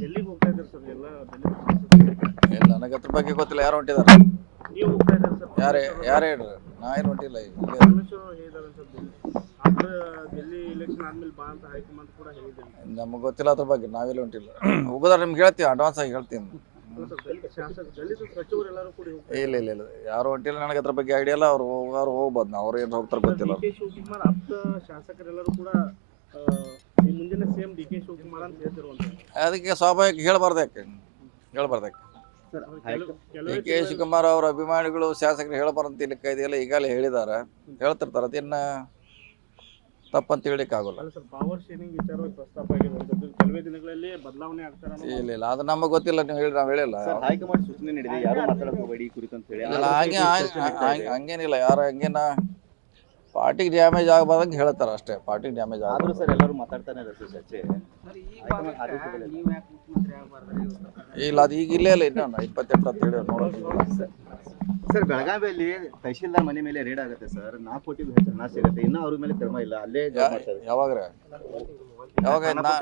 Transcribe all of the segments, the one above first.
ಡೆಲ್ಲಿಗೆ ಹೋಗ್ತಾ ಇದ್ದಾರೆ ಸರ್ ಎಲ್ಲ ಡೆಲ್ಲಿ ಇಲ್ಲ ನನಗೆ ಅದ್ರ ಬಗ್ಗೆ ಗೊತ್ತಿಲ್ಲ. ಯಾರು ಹೊಂಟಿದ್ದಾರೆ? ನೀವು ಹೋಗ್ತಾ ಇದ್ದಾರೆ ಸರ್ ಯಾರು ಹೇಳ್ರಿ? ನಾ ಏನು ಹೊಂಟಿಲ್ಲ. ಪರಮೇಶ್ವರ್ ಹೇಳಿದ್ದಾರೆ ಸರ್ ಆಫ್ಟರ್ ಡೆಲ್ಲಿ ಎಲೆಕ್ಷನ್ ಆದ್ಮೇಲೆ ಬಾ ಅಂತ ಹೈಕಮಾಂಡ್ ಕೂಡ ಹೇಳಿದ್ದಾರೆ. ನಮಗೆ ಗೊತ್ತಿಲ್ಲ ಅದ್ರ ಬಗ್ಗೆ. ನಾವೆಲ್ಲ ಹೊಂಟಿಲ್ಲ. ಹೋಗೋದಾರೆ ನಿಮ್ಗೆ ಹೇಳ್ತೀವಿ, ಅಡ್ವಾನ್ಸ್ ಆಗಿ ಹೇಳ್ತೀನಿ. ಸಚಿವರು ಎಲ್ಲರೂ ಕೂಡ ಇಲ್ಲ ಇಲ್ಲ ಇಲ್ಲ ಯಾರು ಹೊಂಟಿಲ್ಲ. ನನಗೆ ಅದ್ರ ಬಗ್ಗೆ ಐಡಿಯಾ ಇಲ್ಲ. ಅವ್ರು ಹೋಗ್ಬೋದು. ಅವ್ರು ಏನು ಹೋಗ್ತಾರೆ ಗೊತ್ತಿಲ್ಲ. ಡಿ ಕೆ ಶಿವಕುಮಾರ್ ಆಪ್ತ ಶಾಸಕರೆಲ್ಲರೂ ಕೂಡ ಮುಂದಿನ ಸಿಎಂ ಡಿ ಕೆ ಶಿವಕುಮಾರ್ ಅಂತ ಹೇಳ್ತಿರುವಂತ ಅದಕ್ಕೆ ಸ್ವಾಭಾವಿಕ ಹೇಳ್ಬಾರ್ದಕ್ಕೆ ಡಿ ಕೆ ಶಿವಕುಮಾರ್ ಅವರ ಅಭಿಮಾನಿಗಳು ಶಾಸಕರು ಹೇಳಬಾರಂತ ಇಲ್ಲಿ ಇದೆಯಲ್ಲ ಈಗಾಗಲೇ ಹೇಳಿದ್ದಾರೆ, ಹೇಳ್ತಿರ್ತಾರೆ. ಅದೇನು ತಪ್ಪಂತ ಹೇಳಿಕ್ಕೆ ಆಗೋಲ್ಲ. ಸರ್ ಪವರ್ ಶೇರಿಂಗ್ ವಿಚಾರವಾಗಿ ಪ್ರಸ್ತಾಪ ಆಗಿರುವಂಥದ್ದು ಕೆಲವೇ ದಿನಗಳಲ್ಲಿ ಬದಲಾವಣೆ ಆಗ್ತಾರೆ. ಇಲ್ಲ ಇಲ್ಲ ಅದು ನಮಗೆ ಗೊತ್ತಿಲ್ಲ. ನೀವು ಹೇಳಿ ನಾವು ಹೇಳಿಲ್ಲ. ಹೈಕಮಾಂಡ್ ಸೂಚನೆ ನೀಡಿದೆ, ಯಾರು ಮಾತಾಡಕ್ಕೆ ಹೋಗಬೇಡಿ ಕುರಿತು ಅಂತ ಹೇಳಿ. ಇಲ್ಲ ಹಂಗೇನಿಲ್ಲ. ಯಾರು ಹಂಗೇನ ಪಾರ್ಟಿಗೆ ಡ್ಯಾಮೇಜ್ ಆಗಬಾರ್ದಂಗೆ ಹೇಳ್ತಾರೆ ಅಷ್ಟೇ. ಪಾರ್ಟಿಗೆ ಡ್ಯಾಮೇಜ್ ಆದ್ರೂ ಸರ್ ಎಲ್ಲರೂ ಮಾತಾಡ್ತಾನೆ ಇದ್ದಾರೆ ಚರ್ಚೆ. ಇಲ್ಲ ಅದು ಈಗ ಇಲ್ಲೇ ಇಲ್ಲ. ಇನ್ನೂ 28 ಅಂತ ಹೇಳಿ ನೋಡೋದು. ಸರ್ ಬೆಳಗಾವಿಯಲ್ಲಿ ತಹಶೀಲ್ದಾರ್ ಮನೆ ಮೇಲೆ ರೇಡ್ ಆಗುತ್ತೆ ಸರ್. 4 ಕೋಟಿ ಹೆಚ್ಚು ಹಣ ಸಿಗುತ್ತೆ. ಇನ್ನೂ ಅವ್ರ ಮೇಲೆ ಕ್ರಮ ಇಲ್ಲ. ಅಲ್ಲೇ ಯಾವಾಗ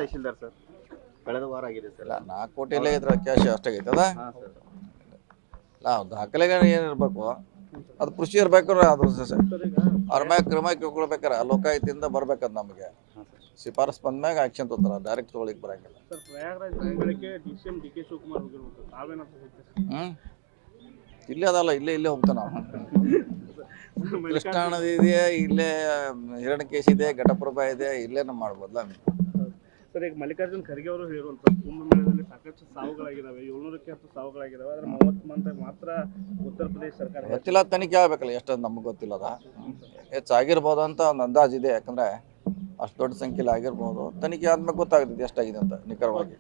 ತಹಶೀಲ್ದಾರ್ ಸರ್ ಕಳೆದ ವಾರ ಆಗಿದೆ ಸರ್. 4 ಕೋಟಿಯಲ್ಲೇ ಇದ್ರೆ ಕ್ಯಾಶ್ ಅಷ್ಟಾಗೈತೆ ಅದ. ನಾವು ದಾಖಲೆಗಳು ಏನಿರ್ಬೇಕು ಅದು ಕೃಷಿ ಇರ್ಬೇಕಾರೆ ಅದು ಅವ್ರ ಮ್ಯಾಗ ಕ್ರಮ ಕೈಗೊಳ್ಬೇಕಾರೆ ಲೋಕಾಯುಕ್ತದಿಂದ ಬರ್ಬೇಕದು. ನಮಗೆ ಶಿಫಾರಸ್ ಬಂದ್ಮ್ಯಾಗ ಆಕ್ಷನ್ ತೊಗೊತಾರೆ. ಡೈರೆಕ್ಟ್ ತೊಗೊಳಿಕ್ ಬರಂಗಿಲ್ಲ. ಸರ್ ಪ್ರಯಾಗ್ರಾಜ್ ಬೆಳಗ್ಗೆ ಡಿಸಿಎಂ ಡಿ ಕೆ ಶಿವಕುಮಾರ್ ಹೋಗಿರ್ಬೇಕು. ತಾವೇನಾದ್ರು ಇಲ್ಲೇ ಅದಲ್ಲ, ಇಲ್ಲೇ ಹೋಗ್ತಾನೆ ನಾವು. ಕೃಷ್ಣ ನದಿ ಇದೆ, ಇಲ್ಲೇ ಹಿರಣ್ಯಕೇಶ್ ಇದೆ, ಘಟಪ್ರಭ ಇದೆ, ಇಲ್ಲೇನ ಮಾಡ್ಬೋದಲ್ಲ. ಸರ್ ಈಗ ಮಲ್ಲಿಕಾರ್ಜುನ್ ಖರ್ಗೆ ಅವರು ಹೇಳಿರುವಂಥದ್ದು ಕುಂಭಮೇಳದಲ್ಲಿ ಸಾಕಷ್ಟು ಸಾವುಗಳಾಗಿದ್ದಾವೆ, 700ಕ್ಕೆ ಹೆಚ್ಚು ಸಾವುಗಳಾಗಿದ್ದಾವೆ. ಆದರೆ 30 ಮಂದಿ ಮಾತ್ರ ಉತ್ತರ ಪ್ರದೇಶ ಸರ್ಕಾರ ಗೊತ್ತಿಲ್ಲ. ತನಿಖೆ ಆಗ್ಬೇಕಲ್ಲ ಎಷ್ಟು ನಮ್ಗೆ ಗೊತ್ತಿಲ್ಲ. ಅದ ಹೆಚ್ಚಾಗಿರ್ಬೋದು ಅಂತ ಒಂದು ಅಂದಾಜು ಇದೆ. ಯಾಕಂದ್ರೆ ಅಷ್ಟು ದೊಡ್ಡ ಸಂಖ್ಯೆಯಲ್ಲಿ ಆಗಿರ್ಬೋದು. ತನಿಖೆ ಆದ್ಮೇಲೆ ಗೊತ್ತಾಗ್ತದೆ ಎಷ್ಟಾಗಿದೆ ಅಂತ ನಿಖರವಾಗಿ.